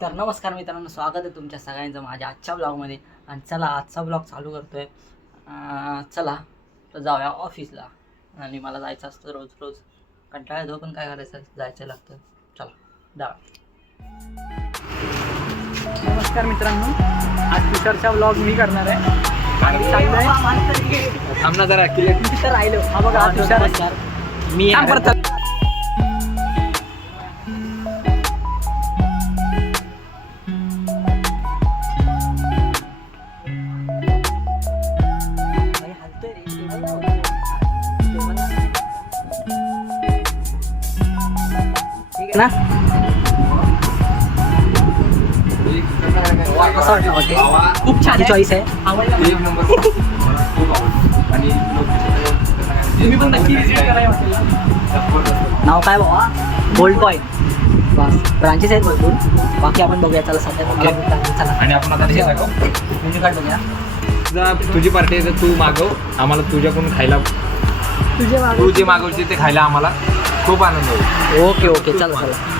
तर नमस्कार मित्रांनो, स्वागत आहे तुमच्या सगळ्यांचं माझ्या आजच्या ब्लॉगमध्ये. आणि चला आजचा ब्लॉग चालू करतोय. चला तर जाऊया ऑफिसला. आणि मला जायचं असतं रोज रोज, कंटाळा येतो पण काय करायचं, जायचं लागतं. चला जा. नमस्कार मित्रांनो, आज तुषारचा ब्लॉग मी करणार आहे. आणि चाललंय थांब ना जरा क्लिअर तिथं राहिलो. हा बघा तुषार मी ना खूप छान चॉईस आहे. तुम्ही पण नक्की विजिट करायला वाटेल. नाव काय बाबा? Gold coin. बस ब्रांचेस आहेत भरपूर. बाकी आपण बघूया. चला सध्या चला. आणि आपण आता मेन्यू कार्ड बघूया. तुझी पार्टी आहे तर तू मागव, आम्हाला तुझ्याकडून खायला, तू जे मागवते ते खायला आम्हाला खूप आनंद होईल. ओके ओके चला चला.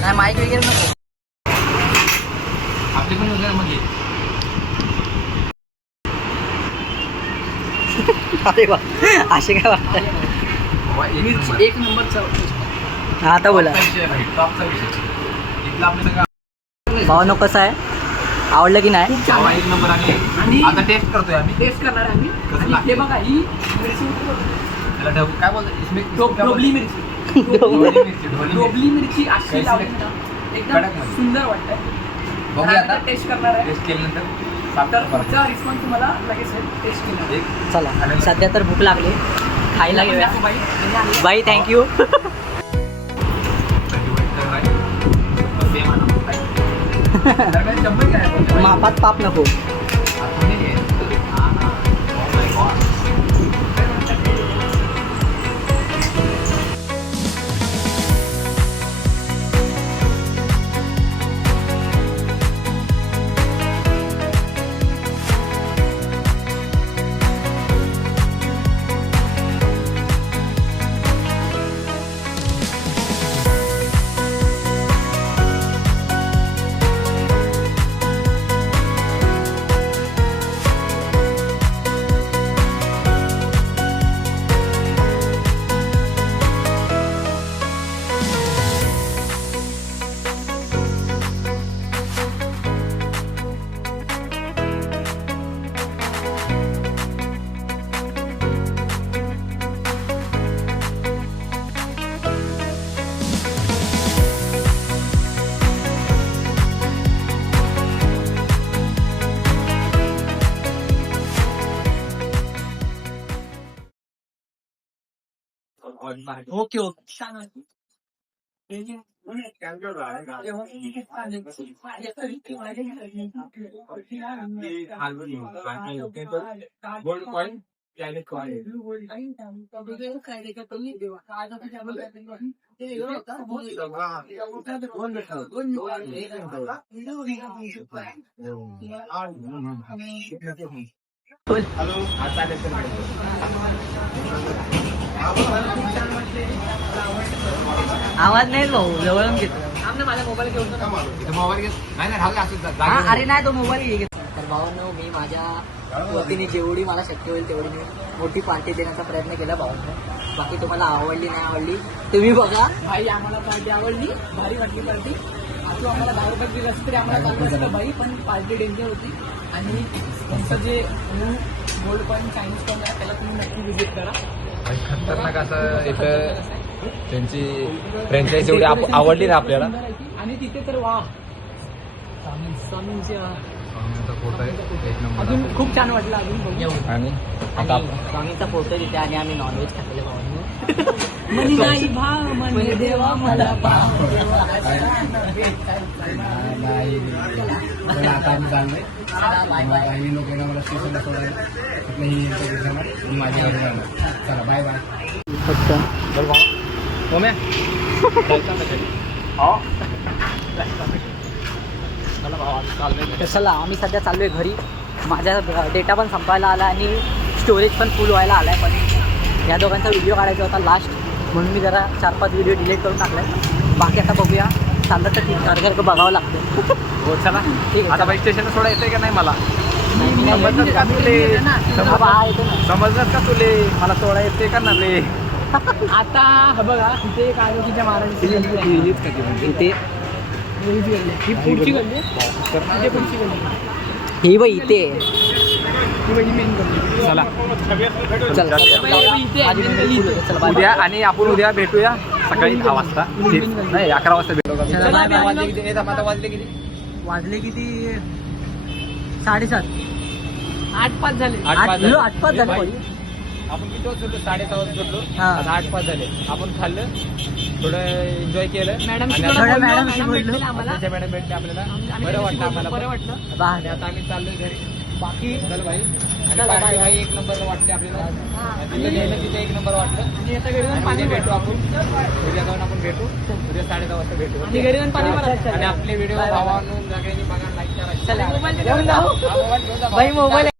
नाही माईक वगैरे नको. आपली पण वगैरे मग अरे वा, असे काय वाटतं? एक नंबरचा आता बोला टॉपचा विषय इथला आपलं सगळं भावनो कसं आहे, आवडलं की नाही? एक नंबर. आणि आता टेस्ट करतोय आम्ही. टेस्ट करणार आहे आम्ही. आणि हे बघा ही मिरची त्याला ढबू काय बोलतात, ढोबली मिरची. ढोबली मिरची अशी लावली ना एकदम सुंदर वाटतं. बघूया आता टेस्ट करणार आहे. टेस्ट केल्यानंतर तर पुढचा रिस्पॉन्स तुम्हाला लगेच टेस्ट केला. चला सध्या तर भूक लागली, खायला घेऊया. बाई बाई थँक्यू. मापात पाप नको. Okay okay gold coin private coin आवाज नाही भाऊ जवळून घेतो माझा मोबाईल घेऊन मोबाईल नाही नाही राहू दे, असंच जा. हा, अरे नाही तो मोबाईल घे. तर भावांनो मी माझ्या वतीने जेवढी मला शक्य होईल तेवढी मी मोठी पार्टी देण्याचा प्रयत्न केला भावांनो. बाकी तुम्हाला आवडली नाही आवडली तुम्ही बघा. भाई आम्हाला पार्टी आवडली, भारी वाटली पार्टी. तू आम्हाला 10 रुपये दिलं असतं तरी आम्हाला चांगलं असतं भाई, पण पार्टी डेंजर होती. आणि तुमचं जे new gold coin Chinese coin आहे त्याला तुम्ही नक्की विजिट करा. खतरनाक असं इथं त्यांची फ्रँचाईज एवढी आवडली ना आपल्याला. आणि तिथे तर वा स्वामींच्या एक नंबर. अजून खूप छान वाटलं. अजून बघू. आणि आता आणि स्वामीचा फोटो तिथे आणि आम्ही नॉनव्हेज खाल्ले भावांनो. म्हणे नाही भाव म्हणे देवा मला पाव. आता आम्ही चाललोय. काही लोकांना मला स्टेशनला सोडायला तिथलं ही जाणार माझ्या घरी जाणार. चला बाय बाय. चल भाऊ ओम्या जायचं ना घरी. चला भाऊ आम्ही चाललोय. तर चला आम्ही सध्या चाललोय घरी. माझा डेटा पण संपायला आला आणि स्टोरेज पण फुल व्हायला आलाय. पण या दोघांचा व्हिडिओ काढायचा होता लास्ट, म्हणून मी जरा 4-5 व्हिडिओ डिलीट करून टाकलाय. बाकी आता बघूया, चाललं तर ठीक सारखं बघावं लागतं. हो चला ठीक आहे. आता बाईक स्टेशनला सोडा येते का नाही मला समजलं का तुले हा, येतो ना. समजलं का तुले मला सोडा येते का ना रे. आता हा बघा इथे एक आरोग्याच्या महाराजांची गल्ली आहे. इथे मुलीची गल्ली आहे. ही पुढची गल्ली आहे. इथे पुढची गल्ली आहे. ही बघ इथे ही पहिली मेन गल्ली. चला चल इथे आहे, main गल्ली इथे. चला बाय. उद्या आणि आपण उद्या भेटूया सकाळी 10 वाजता. ठीक नाही 11 वाजता भेटू. चला, आता वाजले किती? ए, आता वाजले किती? वाजले किती 7:30. 8-5 झाले. 8-5 झाले. 8-5 झाले बाई, भाई. आपण किती वाजता सुटलो? 6:30 सुटलो. हा. आता 8-5 झाले. आपण खाल्लं थोडं एन्जॉय केलं. मॅडमशी आणि थोडं आता- थोड्या बोललो, मॅडमशी मॅडम बोललो. भेटले आम्हाला. आताच्या मॅडम भेटले आपल्याला. आम्ही बरं वाटलं आम्हाला बरं पण. वाटलं. आणि आता आम्ही चाललोय घरी. बाकी चल भाई. आणि चला, पार्टी बाय. भाई एक नंबर वाटते आपल्याला. हा. तिथे गेलं तिथे एक नंबर वाटलं. आणि आता घरी जाऊन आणि पाणी उद्या भेटू भेटू. आपण. उद्या जाऊन आपण भेटू. उद्या 10:30 वाजता भेटू. आणि घरी जाऊन पाणी भरा. आणि आपले व्हिडिओ भावांनो सगळ्यांनी बघा, लाईक करा. चला, मोबाईल घेऊन जाऊ. हा, मोबाईल घेऊन जा भाई भावा. मोबाईल